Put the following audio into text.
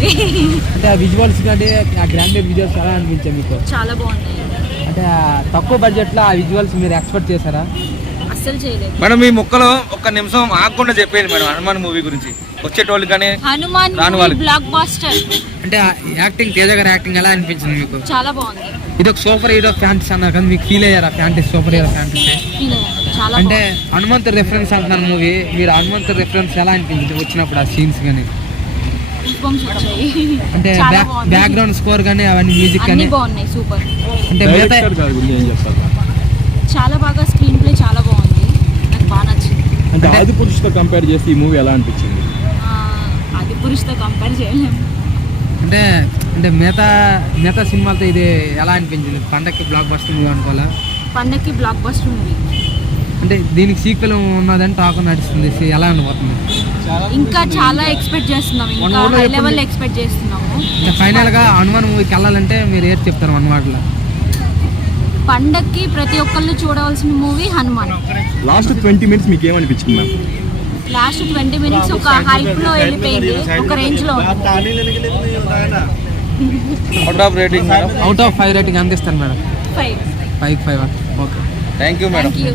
Movie. అంటే ఆ visuals కంటే ఆ గ్రాండెడ్ విజువల్స్ ఎలా అనిపించాయి మీకు? చాలా బాగున్నాయి. అంటే తక్కువ బడ్జెట్లో ఆ విజువల్స్ మీరు ఎక్స్పెక్ట్ చేశారా? అస్సలు చేయలేదు మేడం. మీ మొక్కలో ఒక్క నిమిషం ఆగకుండా చెప్పేయండి మేడం హనుమాన్ మూవీ గురించి, వచ్చేటోళ్ళు కానీ హనుమాన్ రాని వాళ్ళకి. Block buster. అంటే యాక్టింగ్, తేజ గారి యాక్టింగ్ ఎలా అనిపించింది మీకు? చాలా బాగుంది. ఇది ఒక సూపర్ హీరో ఫ్యాంటసీ అన్నారు కదా, మీకు ఫీల్ అయ్యారా ఫ్యాంటసీ, సూపర్ హీరో ఫ్యాంటసీ? చాలా అంటే హనుమంతు రెఫరెన్స్ అంటున్నారు మూవీ, మీరు హనుమంతు రెఫరెన్స్ ఎలా అనిపించింది వచ్చినప్పుడు ఆ సీన్స్ కానీ? అంటే బ్యాక్గ్రౌండ్ స్కోర్ కానీ అవన్నీ మ్యూజిక్ కానీ బాగున్నాయి, సూపర్. అంటే చాలా బాగా స్క్రీన్ ప్లే చాలా బాగుంది, నాకు బాగా నచ్చింది. అంటే ఆదిపురుషుతో కంపేర్ చేసి ఈ మూవీ ఎలా అనిపించింది? ఆదిపురుషుతో కంపేర్ చేయలేము. అంటే అంటే మిగతా సినిమాలతో ఇది ఎలా అనిపించింది? పండక్కి బ్లాక్ బస్టర్ మూవీ అనుకోవాలా? పండక్కి బ్లాక్ బస్టర్ మూవీ. అంటే దీనికి సీక్వెల్ ఉన్నదని టాక్ నడుస్తుంది, ఎలా అనిపోతుంది? ఇంకా చాలా ఎక్స్పెక్ట్ చేస్తున్నాము, ఇంకా హై లెవెల్ ఎక్స్పెక్ట్ చేస్తున్నాము. ఇంకా ఫైనల్గా హనుమాన్ మూవీకి వెళ్ళాలంటే మీరు ఏది చెప్తారు వన్ మాటలో? పండక్కి ప్రతి ఒక్కళ్ళు చూడవలసిన మూవీ హనుమాన్. లాస్ట్ 20 minutes మీకు ఏమనిపించింది మ్యామ్? లాస్ట్ 20 minutes ఒక హైప్ లో వెళ్ళిపోయింది, ఒక రేంజ్ లో. Out of rating madam? Out of 5 rating ఎంత ఇస్తారు madam? 5. 5 okay. Thank you madam. Thank you.